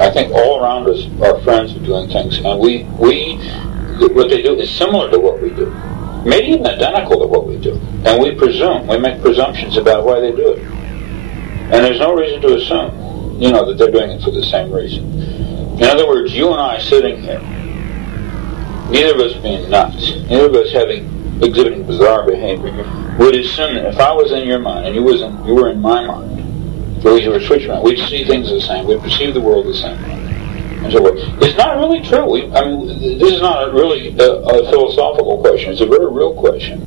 I think all around us our friends are doing things, and what they do is similar to what we do, maybe even identical to what we do, and we make presumptions about why they do it, and there's no reason to assume, that they're doing it for the same reason. In other words, you and I sitting here, neither of us being nuts, neither of us exhibiting bizarre behavior, would assume that if I was in your mind and you were in my mind, or we were switched around, we'd see things the same, we'd perceive the world the same way, and so forth. It's not really true. This is not really a philosophical question. It's a very real question.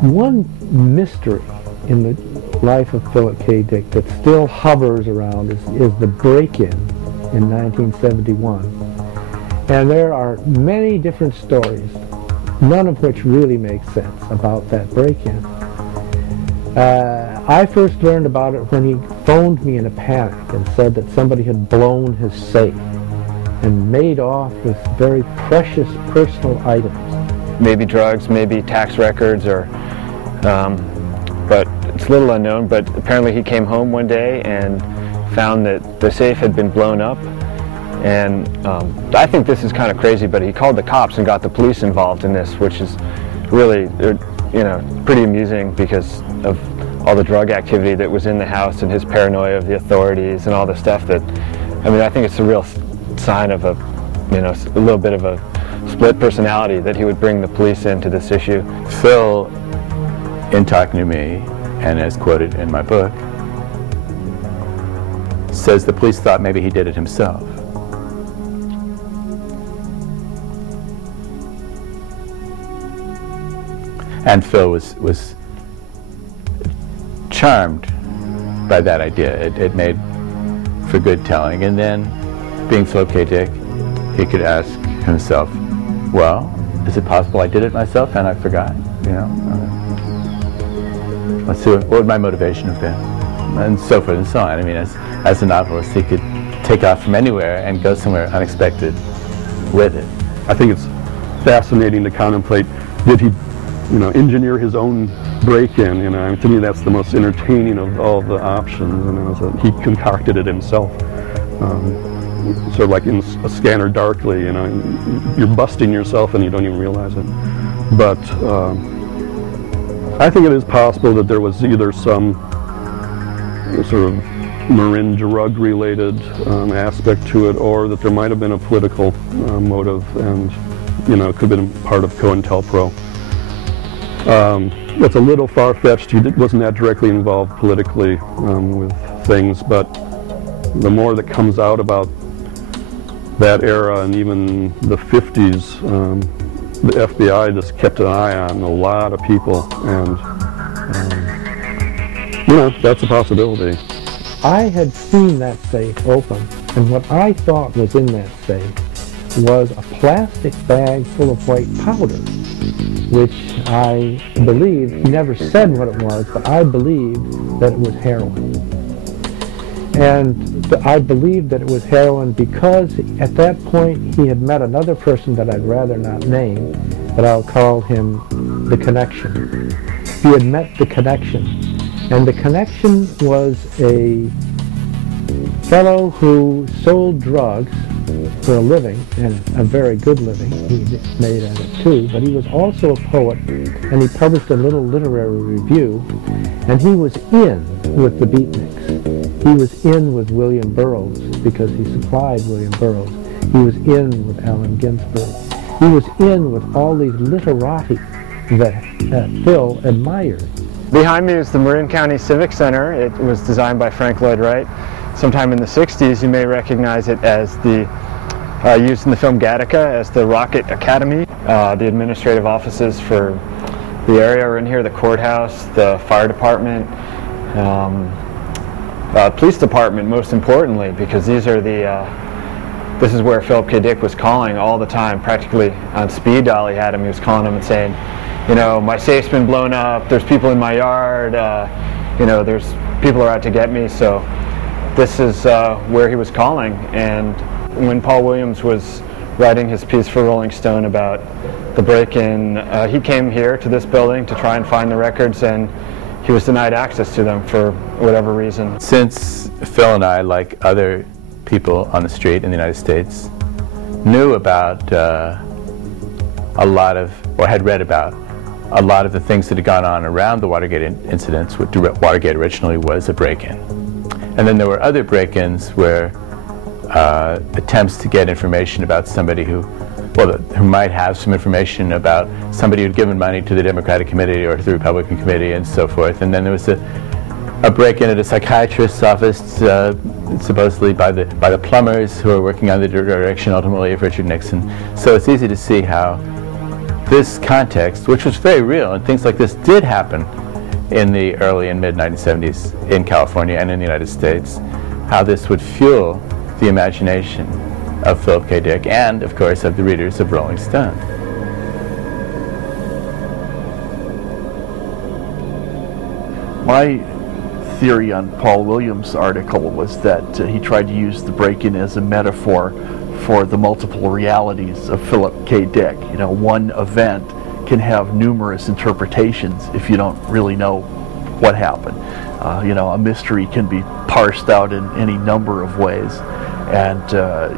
One mystery in the life of Philip K. Dick that still hovers around is the break-in in 1971. And there are many different stories, none of which really make sense about that break-in. I first learned about it when he phoned me in a panic and said that somebody had blown his safe and made off with very precious personal items. Maybe drugs, maybe tax records, but it's a little unknown. But apparently he came home one day and found that the safe had been blown up. And I think this is kind of crazy, but he called the cops and got the police involved in this, which is really, pretty amusing because of all the drug activity that was in the house and his paranoia of the authorities and all the stuff that, I think it's a real sign of a little bit of a split personality that he would bring the police into this issue. Phil, in talking to me, and as quoted in my book, says the police thought maybe he did it himself. And Phil was charmed by that idea. It made for good telling. And then, being Philip K. Dick, he could ask himself, well, is it possible I did it myself and I forgot? Let's see, what would my motivation have been? And so forth and so on. As a novelist, he could take off from anywhere and go somewhere unexpected with it. I think it's fascinating to contemplate, did he engineer his own break-in? To me that's the most entertaining of all the options. So he concocted it himself. Sort of like in a Scanner Darkly, you're busting yourself and you don't even realize it. But I think it is possible that there was either some sort of Marin drug-related aspect to it, or that there might have been a political motive, and it could have been part of COINTELPRO. That's a little far-fetched. He wasn't that directly involved politically with things, but the more that comes out about that era and even the 50s, the FBI just kept an eye on a lot of people, and that's a possibility. I had seen that safe open, and what I thought was in that safe was a plastic bag full of white powder, which I believe, he never said what it was, but I believed that it was heroin. And I believed that it was heroin because at that point he had met another person that I'd rather not name, but I'll call him the Connection. He had met the Connection, and the Connection was a fellow who sold drugs for a living, and a very good living he made at it too, but he was also a poet, and he published a little literary review, and he was in with the Beatniks. He was in with William Burroughs because he supplied William Burroughs. He was in with Allen Ginsberg. He was in with all these literati that Phil admired. Behind me is the Marin County Civic Center. It was designed by Frank Lloyd Wright sometime in the 60s. You may recognize it as the used in the film Gattaca as the Rocket Academy. The administrative offices for the area are in here, the courthouse, the fire department, police department most importantly, because these are this is where Philip K. Dick was calling all the time, practically on speed dial. He had him, he was calling him and saying, you know, my safe's been blown up, there's people in my yard, you know, there's people are out to get me. So this is where he was calling. And when Paul Williams was writing his piece for Rolling Stone about the break-in, he came here to this building to try and find the records, and he was denied access to them for whatever reason. Since Phil and I, like other people on the street in the United States, knew about a lot of, or had read about, a lot of the things that had gone on around the Watergate incidents. Watergate originally was a break-in. And then there were other break-ins where attempts to get information about somebody who might have some information about somebody who'd given money to the Democratic Committee or to the Republican Committee and so forth. And then there was a break-in at a psychiatrist's office, supposedly by the plumbers who were working on the direction ultimately of Richard Nixon. So it's easy to see how this context, which was very real, and things like this did happen in the early and mid-1970s in California and in the United States, how this would fuel the imagination of Philip K. Dick and, of course, of the readers of Rolling Stone. My theory on Paul Williams' article was that he tried to use the break-in as a metaphor for the multiple realities of Philip K. Dick. You know, one event can have numerous interpretations if you don't really know what happened. You know, a mystery can be parsed out in any number of ways. And,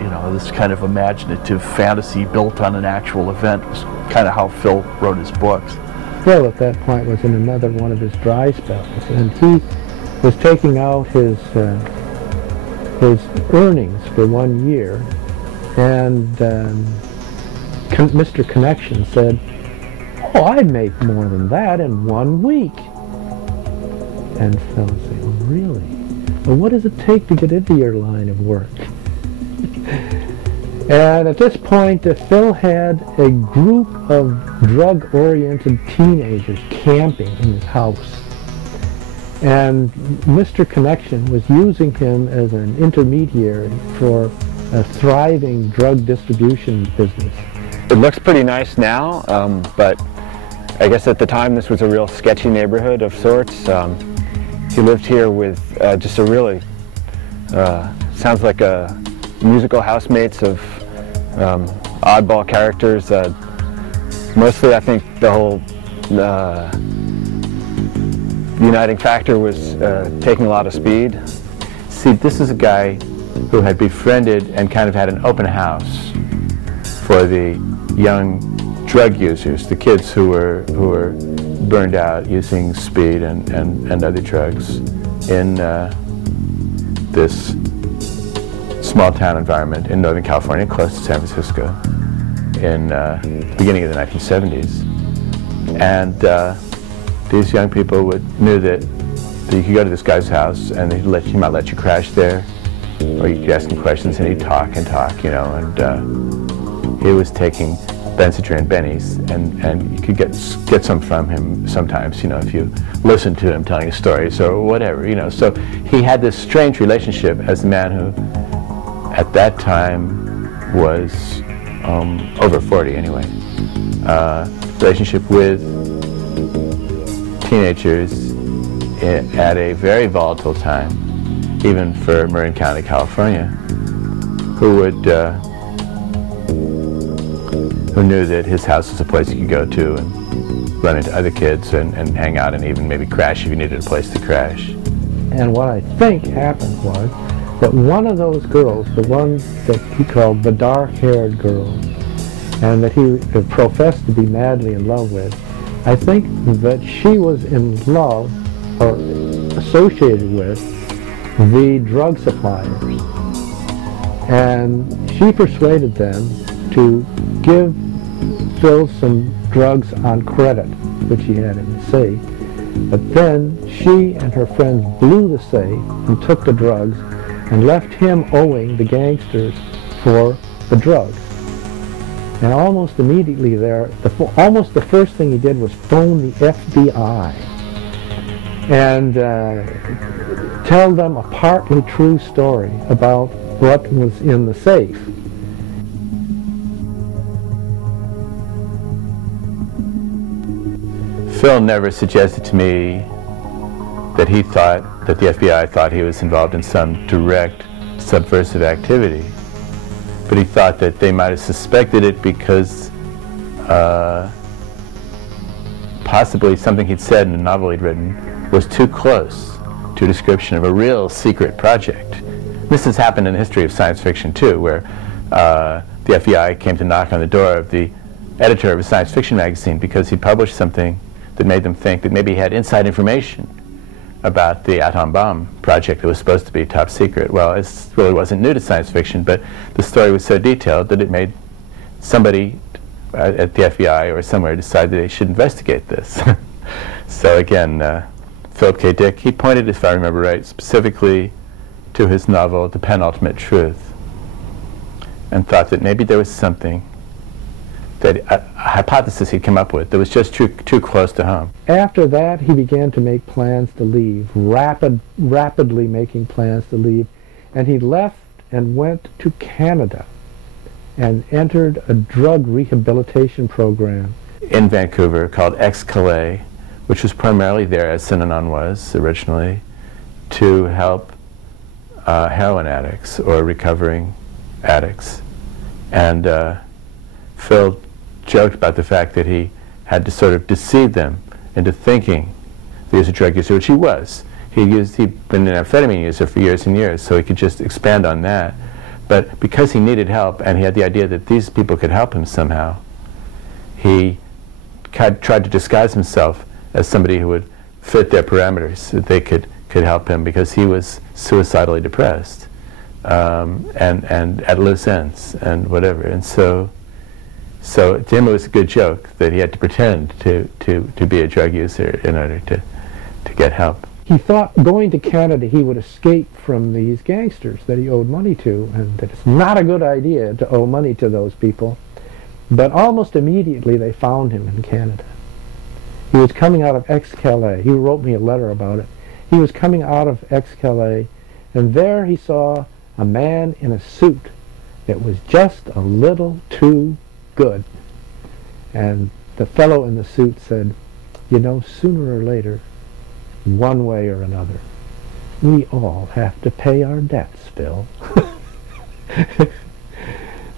you know, this kind of imaginative fantasy built on an actual event was kind of how Phil wrote his books. Phil at that point was in another one of his dry spells, and he was taking out his earnings for 1 year, and Mr. Connection said, "Oh, I make more than that in 1 week." And Phil said, "Oh, really? Well, what does it take to get into your line of work?" And at this point, Phil had a group of drug-oriented teenagers camping in his house. And Mr. Connection was using him as an intermediary for a thriving drug distribution business. It looks pretty nice now, but I guess at the time this was a real sketchy neighborhood of sorts. He lived here with just a really, sounds like a musical housemates of oddball characters. Mostly I think the whole uniting factor was taking a lot of speed. See, this is a guy who had befriended and kind of had an open house for the young drug users, the kids who were burned out using speed and other drugs in this small town environment in Northern California, close to San Francisco, in the beginning of the 1970s. And these young people knew that you could go to this guy's house and he might let you crash there, or you could ask him questions and he'd talk and talk, you know, and he was taking Benzedrine bennies, and you could get some from him sometimes, you know, if you listened to him telling stories or whatever, you know. So he had this strange relationship as a man who, at that time, was over 40 anyway, relationship with teenagers at a very volatile time, even for Marin County, California, who knew that his house was a place you could go to and run into other kids and hang out and even maybe crash if you needed a place to crash. And what I think happened was that one of those girls, the one that he called the dark-haired girl, and that he professed to be madly in love with, I think that she was in love or associated with the drug suppliers. And she persuaded them to give Phil some drugs on credit, which he had in the safe. But then she and her friends blew the safe and took the drugs and left him owing the gangsters for the drugs. And almost immediately there, almost the first thing he did was phone the FBI and tell them a partly true story about what was in the safe. Phil never suggested to me that he thought that the FBI thought he was involved in some direct subversive activity, but he thought that they might have suspected it because possibly something he'd said in a novel he'd written was too close to a description of a real secret project. This has happened in the history of science fiction too, where the FBI came to knock on the door of the editor of a science fiction magazine because he published something that made them think that maybe he had inside information about the atom bomb project that was supposed to be top secret. Well, it really wasn't new to science fiction, but the story was so detailed that it made somebody at the FBI or somewhere decide that they should investigate this. So again, Philip K. Dick, he pointed, if I remember right, specifically to his novel, The Penultimate Truth, and thought that maybe there was something, that a hypothesis he'd come up with that was just too close to home. After that, he began to make plans to leave, rapidly making plans to leave, and he left and went to Canada and entered a drug rehabilitation program in Vancouver called Ex-Calais, which was primarily there, as Synanon was originally, to help heroin addicts or recovering addicts. And Phil joked about the fact that he had to sort of deceive them into thinking that he was a drug user, which he was. He'd been an amphetamine user for years and years, so he could just expand on that. But because he needed help and he had the idea that these people could help him somehow, he tried to disguise himself as somebody who would fit their parameters, that they could help him, because he was suicidally depressed and at loose ends and whatever. And so to him it was a good joke that he had to pretend to be a drug user in order to get help. He thought going to Canada he would escape from these gangsters that he owed money to, and that it's not a good idea to owe money to those people. But almost immediately they found him in Canada. He was coming out of Ex-Calais. He wrote me a letter about it. He was coming out of Ex-Calais, and there he saw a man in a suit that was just a little too good. And the fellow in the suit said, "You know, sooner or later, one way or another, we all have to pay our debts, Phil."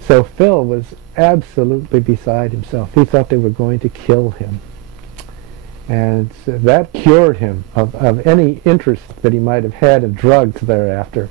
So Phil was absolutely beside himself. He thought they were going to kill him. And so that cured him of any interest that he might have had in drugs thereafter.